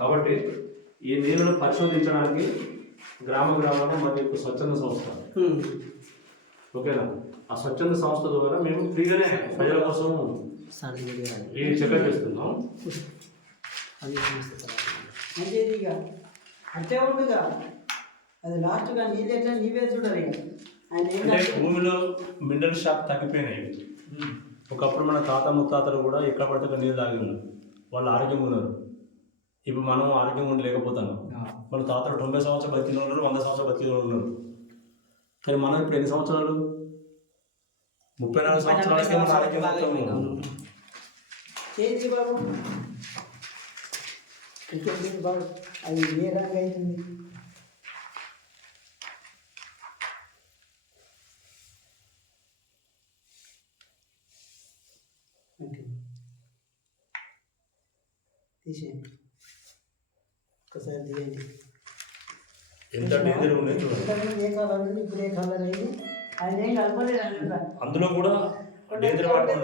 కాబట్టి ఈ నీళ్ళను పరిశోధించడానికి గ్రామాల్లో మరియు స్వచ్ఛంద సంస్థ ఓకేనా, ఆ స్వచ్ఛంద సంస్థ ద్వారా మేము ఫ్రీగానే ప్రజల కోసం ఈ చెకప్ చేస్తున్నాం. మంచిదిగా అంటే ఉండుగా అది లాస్ట్గా నీళ్ళు ఎట్లా నీవే చూడాలి. అంటే భూమిలో మినరల్ షాప్ తగ్గిపోయినాయి. ఒకప్పుడు మన తాత ముత్తాతలు కూడా ఎక్కడ పడితే నీళ్ళు తాగి ఉన్నారు, వాళ్ళు ఆరోగ్యంగా ఉన్నారు. ఇప్పుడు మనం ఆరోగ్యంగా ఉండలేకపోతున్నాం. మన తాతలు 90 సంవత్సరాలు బతికిన ఉన్నారు, 100 సంవత్సరాలు బతికిన ఉన్నారు. కానీ మనం ఇప్పుడు ఎన్ని సంవత్సరాలు? 34 సంవత్సరాలకే మన ఆరోగ్యం చేసి బాబు బాబు అది ఏ రంగు అవుతుంది. తీసేయండి ఒకసారి తీయండి. ఎంత డేంజర్ ఉన్నాయి చూడండి. ఏ కలర్ ఉంది ఇప్పుడు ఏ కలర్ అయింది ఆయన ఏం కలపలేదు. అందులో కూడా డేంజర్ వాటర్